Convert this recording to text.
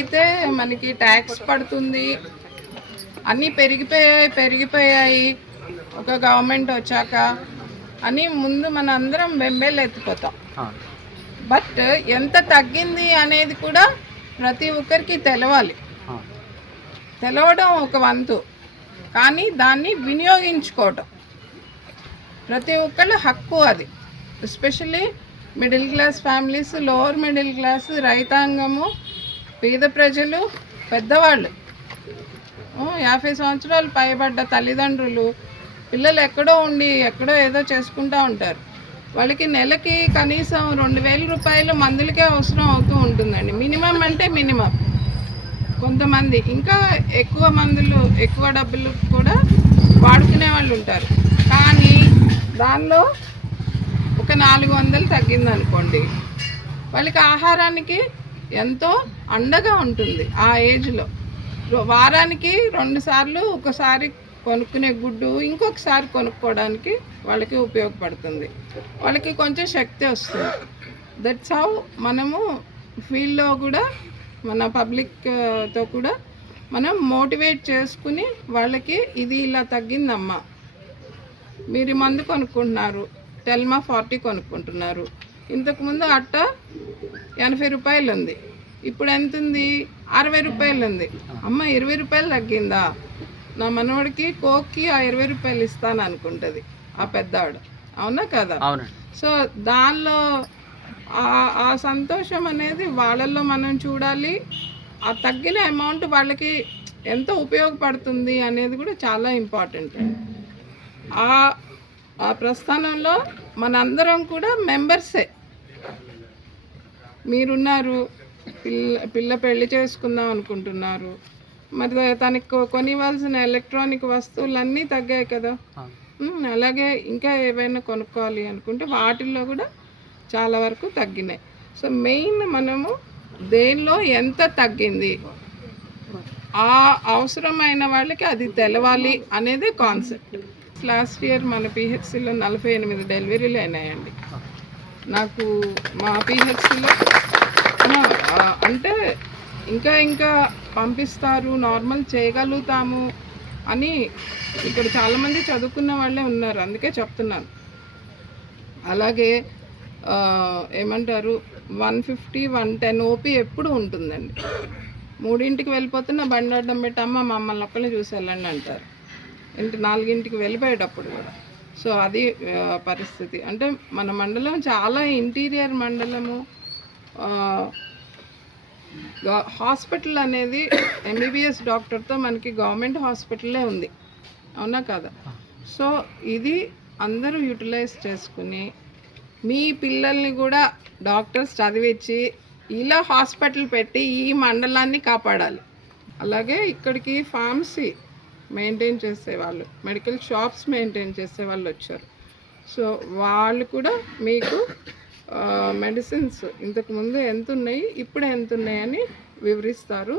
ఎప్పుడైతే మనకి ట్యాక్స్ పడుతుంది. అన్నీ పెరిగిపోయాయి పెరిగిపోయాయి. ఒక గవర్నమెంట్ వచ్చాక అని ముందు మన అందరం బెంబేలు ఎత్తిపోతాం బట్ ఎంత తగ్గింది అనేది కూడా ప్రతి ఒక్కరికి తెలవాలి. తెలవడం ఒక వంతు. కానీ దాన్ని వినియోగించుకోవటం. ప్రతి ఒక్కళ్ళ హక్కు అది. Especially middle class families lower middle class రైతాంగము పేద ప్రజలు పెద్దవాళ్ళు. యాభై సంవత్సరాలు పైబడ్డ తల్లిదండ్రులు పిల్లలు ఎక్కడో ఉండి ఎక్కడో ఏదో చేసుకుంటూ ఉంటారు. వాళ్ళకి నెలకి కనీసం రెండు వేల రూపాయలు మందులకే అవసరం అవుతూ ఉంటుందండి. మినిమం అంటే మినిమం. కొంతమంది ఇంకా ఎక్కువ మందులు ఎక్కువ డబ్బులు కూడా వాడుకునే వాళ్ళు ఉంటారు. కానీ దానిలో ఒక నాలుగు వందలు తగ్గిందనుకోండి. వాళ్ళకి ఆహారానికి ఎంతో అండగా ఉంటుంది ఆ ఏజ్లో. వారానికి రెండు సార్లు ఒకసారి కొనుక్కునే గుడ్డు ఇంకొకసారి కొనుక్కోవడానికి వాళ్ళకి ఉపయోగపడుతుంది. వాళ్ళకి కొంచెం శక్తి వస్తుంది. దట్స్ హౌ మనము ఫీల్డ్లో కూడా మన పబ్లిక్తో కూడా మనం మోటివేట్ చేసుకుని వాళ్ళకి ఇది ఇలా తగ్గిందమ్మా. మీరు మందు కొనుక్కుంటున్నారు. టెల్మా ఫార్టీ కొనుక్కుంటున్నారు. ఇంతకుముందు అట్ట ఎనభై రూపాయలు ఉంది. ఇప్పుడు ఎంత ఉంది? అరవై రూపాయలు ఉంది. అమ్మ ఇరవై రూపాయలు తగ్గిందా? నా మనవడికి కోక్కి ఆ ఇరవై రూపాయలు ఇస్తాను అనుకుంటుంది ఆ పెద్దవాడు. అవునా కదా? సో దానిలో ఆ- ఆ సంతోషం అనేది వాళ్ళల్లో మనం చూడాలి. ఆ తగ్గిన అమౌంట్ వాళ్ళకి ఎంత ఉపయోగపడుతుంది అనేది కూడా చాలా ఇంపార్టెంట్. ఆ ఆ ప్రస్థానంలో మనందరం కూడా మెంబర్సే. మీరున్నారు. పిల్ల పిల్ల పెళ్ళి చేసుకుందాం అనుకుంటున్నారు. మరి తనకి కొనివ్వాల్సిన ఎలక్ట్రానిక్ వస్తువులన్నీ తగ్గాయి కదా. అలాగే ఇంకా ఏవైనా కొనుక్కోవాలి అనుకుంటే వాటిల్లో కూడా చాలా వరకు తగ్గినాయి. సో మెయిన్ మనము దేనిలో ఎంత తగ్గింది? ఆ అవసరమైన వాళ్ళకి అది తెలవాలి అనేది కాన్సెప్ట్. లాస్ట్ ఇయర్ మన పిహెచ్సిలో నలభై ఎనిమిది డెలివరీలు అయినాయండి. నాకు మా పిహెచ్లో అంటే ఇంకా ఇంకా పంపిస్తారు నార్మల్ చేయగలుగుతాము అని ఇక్కడ చాలామంది చదువుకున్న వాళ్ళే ఉన్నారు అందుకే చెప్తున్నాను. అలాగే ఏమంటారు one fifty one ten OP ఎప్పుడు ఉంటుందండి. మూడింటికి వెళ్ళిపోతున్న బండి అడ్డం పెట్టమ్మ మమ్మల్ని ఒక్కళ్ళే చూసి వెళ్ళండి అంటారు. ఇంటి నాలుగింటికి వెళ్ళిపోయేటప్పుడు కూడా. సో అది పరిస్థితి. అంటే మన మండలం చాలా ఇంటీరియర్ మండలము. హాస్పిటల్ అనేది ఎంబీబీఎస్ డాక్టర్తో మనకి గవర్నమెంట్ హాస్పిటలే ఉంది. అవునా కదా? సో ఇది అందరూ యూటిలైజ్ చేసుకుని మీ పిల్లల్ని కూడా డాక్టర్స్ చదివించి ఇలా హాస్పిటల్ పెట్టి ఈ మండలాన్ని కాపాడాలి. అలాగే ఇక్కడికి ఫార్మసీ మెయింటైన్ చేసేవాళ్ళు. మెడికల్ షాప్స్ మెయింటైన్ చేసే వాళ్ళు వచ్చారు. సో వాళ్ళు కూడా మీకు మెడిసిన్స్ ఇంతకుముందు ఎంత ఉన్నాయి ఇప్పుడు ఎంత ఉన్నాయని వివరిస్తారు.